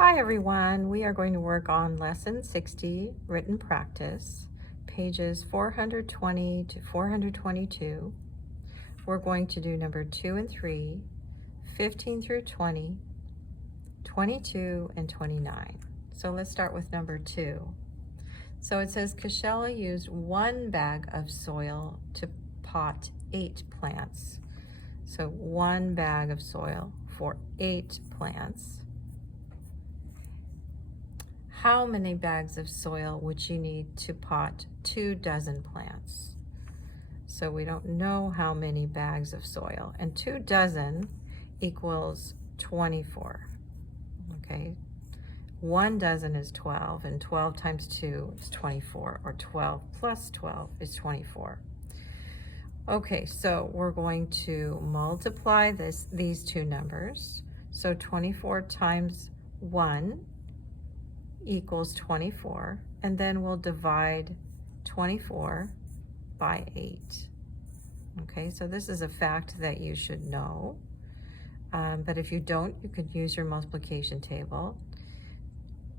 Hi everyone, we are going to work on lesson 60, written practice, pages 420 to 422. We're going to do number 2 and 3, 15 through 20, 22, and 29. So let's start with number 2. So it says Kashella used 1 bag of soil to pot 8 plants. So 1 bag of soil for 8 plants. How many bags of soil would she need to pot 2 dozen plants? So we don't know how many bags of soil, and 2 dozen equals 24, okay? 1 dozen is 12, and 12 times 2 is 24, or 12 plus 12 is 24. Okay, so we're going to multiply these two numbers. So 24 times 1 equals 24, and then we'll divide 24 by 8. Okay, so this is a fact that you should know, but if you don't, you could use your multiplication table.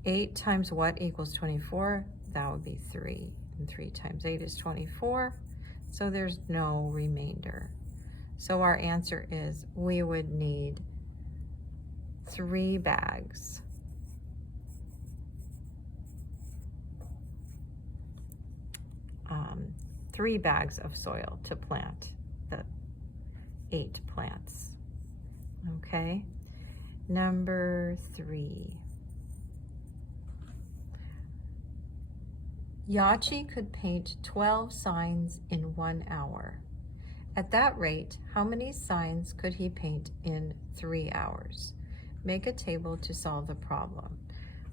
8 times what equals 24? That would be 3, and 3 times 8 is 24, so there's no remainder. So our answer is we would need 3 bags. 3 bags of soil to plant the 8 plants. Okay, number 3. Yachi could paint 12 signs in 1 hour. At that rate, how many signs could he paint in 3 hours? Make a table to solve the problem.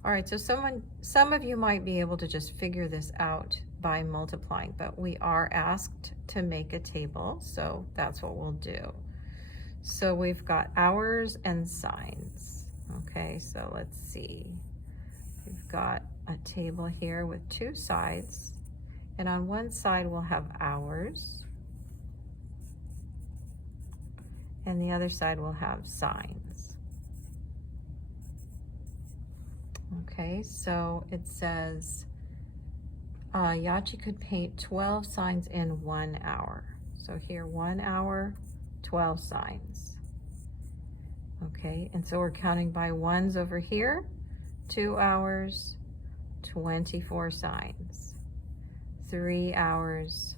All right, so some of you might be able to just figure this out by multiplying, but we are asked to make a table, so that's what we'll do. So we've got hours and signs. Okay, so let's see. We've got a table here with 2 sides, and on one side we'll have hours, and the other side will have signs. Okay, so it says Yachi could paint 12 signs in 1 hour. So here, 1 hour, 12 signs. Okay, and so we're counting by ones over here. 2 hours, 24 signs. 3 hours,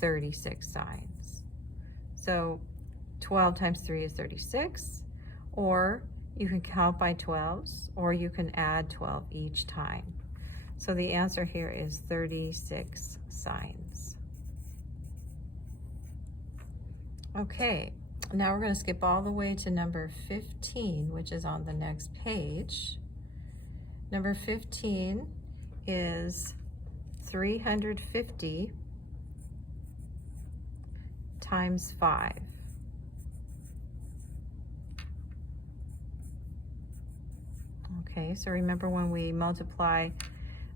36 signs. So 12 times 3 is 36, or you can count by 12s, or you can add 12 each time. So the answer here is 36 signs. Okay, now we're going to skip all the way to number 15, which is on the next page. Number 15 is 350 times 5. Okay, so remember when we multiply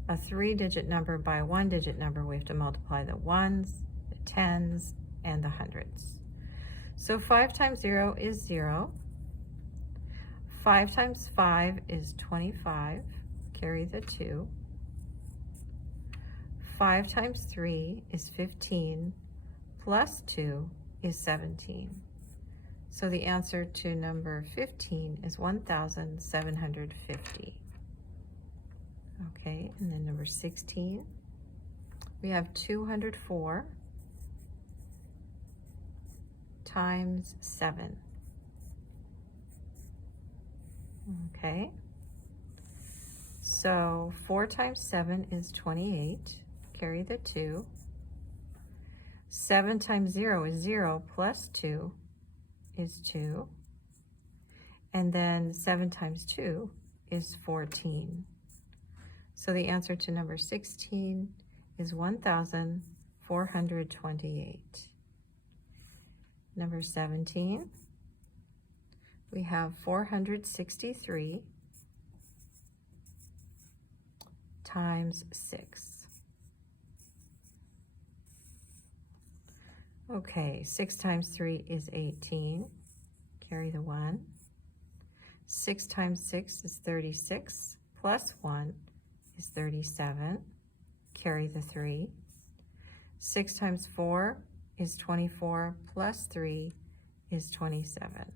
a 3-digit number by a 1-digit number, we have to multiply the ones, the tens, and the hundreds. So 5 times 0 is 0. 5 times 5 is 25. Carry the 2. 5 times 3 is 15. Plus 2 is 17. So the answer to number 15 is 1,750. Okay, and then number 16, we have 204 times 7. Okay, so 4 times 7 is 28. Carry the 2. 7 times 0 is 0, plus 2 is 2. And then 7 times 2 is 14. So the answer to number 16 is 1,428. Number 17, we have 463 times 6. Okay, 6 times 3 is 18. Carry the 1. 6 times 6 is 36, plus 1 is 37. Carry the 3. 6 times 4 is 24, plus 3 is 27.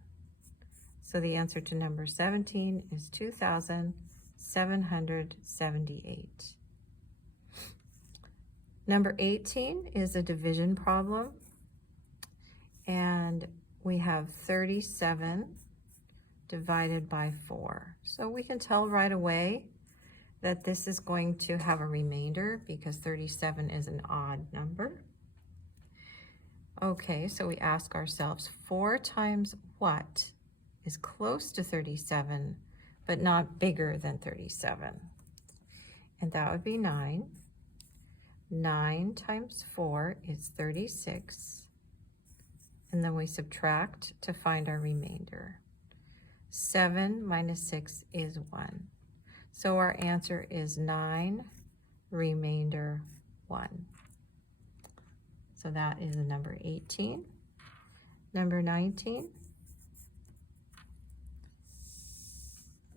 So the answer to number 17 is 2,778. Number 18 is a division problem, and we have 37 divided by 4. So we can tell right away that this is going to have a remainder because 37 is an odd number. Okay, so we ask ourselves, 4 times what is close to 37, but not bigger than 37? And that would be 9. 9 times 4 is 36. And then we subtract to find our remainder. 7 minus 6 is 1. So our answer is 9, remainder 1. So that is the number 18. Number 19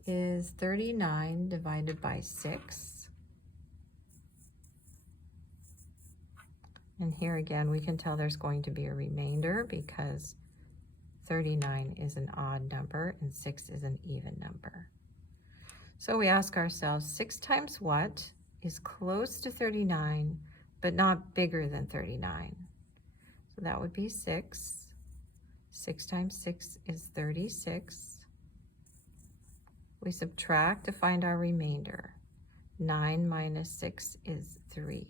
is 39 divided by 6. And here again, we can tell there's going to be a remainder because 39 is an odd number and 6 is an even number. So we ask ourselves, 6 times what is close to 39, but not bigger than 39? So that would be 6. 6 times 6 is 36. We subtract to find our remainder. 9 minus 6 is 3.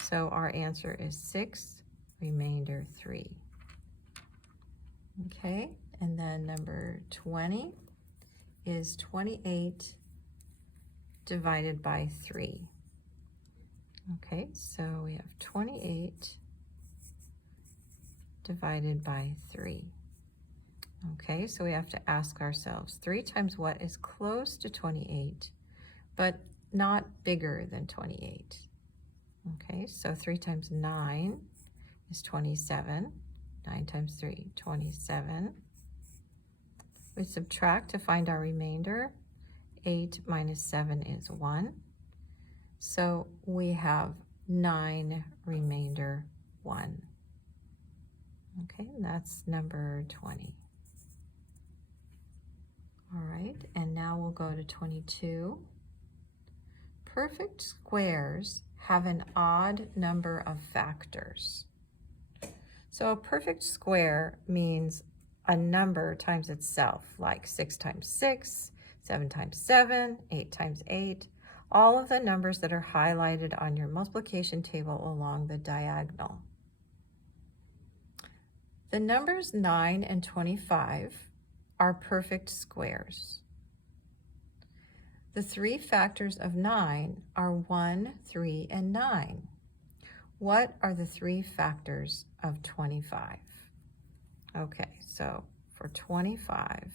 So our answer is 6, remainder 3. Okay, and then number 20 is 28 divided by 3. Okay, so we have 28 divided by 3. Okay, so we have to ask ourselves, 3 times what is close to 28, but not bigger than 28? Okay, so 3 times 9 is 27. 9 times 3, 27. We subtract to find our remainder. 8 minus 7 is 1. So we have 9, remainder 1. Okay, and that's number 20. All right, and now we'll go to 22. Perfect squares have an odd number of factors. So a perfect square means a number times itself, like 6 times 6, 7 times 7, 8 times 8, all of the numbers that are highlighted on your multiplication table along the diagonal. The numbers 9 and 25 are perfect squares. The 3 factors of 9 are 1, 3, and 9. What are the 3 factors of 25? Okay, so for 25,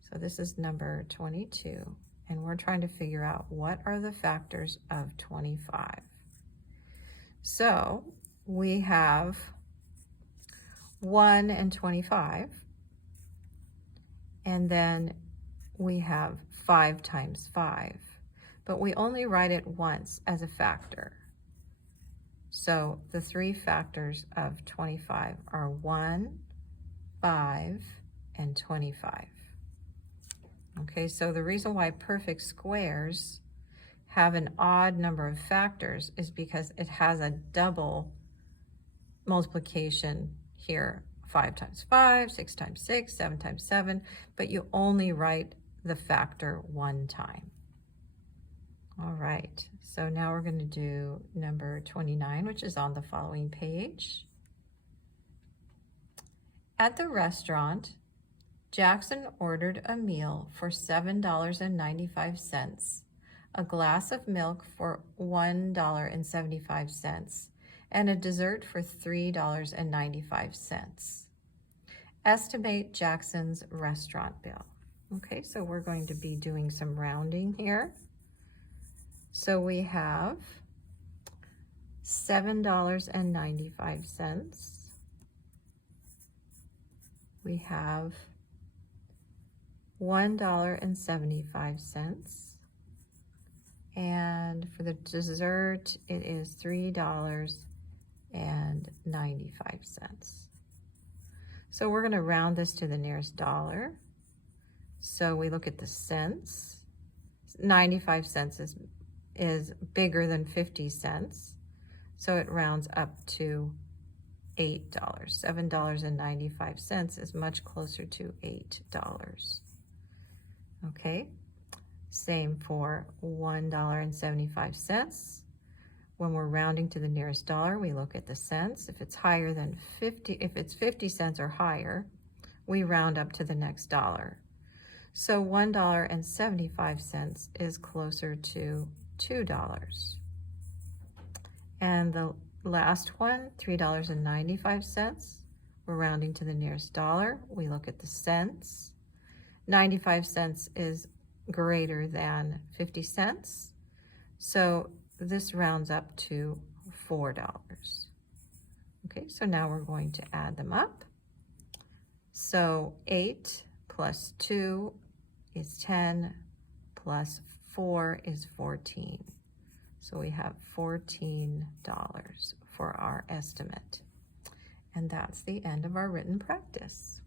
so this is number 22, and we're trying to figure out what are the factors of 25. So we have 1 and 25, and then we have 5 times 5, but we only write it once as a factor. So the 3 factors of 25 are 1, 5, and 25. Okay, so the reason why perfect squares have an odd number of factors is because it has a double multiplication here. 5 times 5, 6 times 6, 7 times 7, but you only write the factor one time. All right, so now we're going to do number 29, which is on the following page. At the restaurant, Jackson ordered a meal for $7.95, a glass of milk for $1.75, and a dessert for $3.95. Estimate Jackson's restaurant bill. Okay, so we're going to be doing some rounding here. So we have $7.95. We have $1.75. And for the dessert, it is $3.95. So we're going to round this to the nearest dollar. So we look at the cents. 95 cents is bigger than 50 cents. So it rounds up to $8. $7.95 is much closer to $8. Okay, same for $1.75. When we're rounding to the nearest dollar, we look at the cents. If it's higher than 50, if it's 50 cents or higher, we round up to the next dollar. So $1.75 is closer to $2. And the last one, $3.95, we're rounding to the nearest dollar. We look at the cents. 95 cents is greater than 50 cents. So this rounds up to $4. Okay, so now we're going to add them up. So 8 plus 2 is 10, plus 4 is 14. So we have $14 for our estimate. And that's the end of our written practice.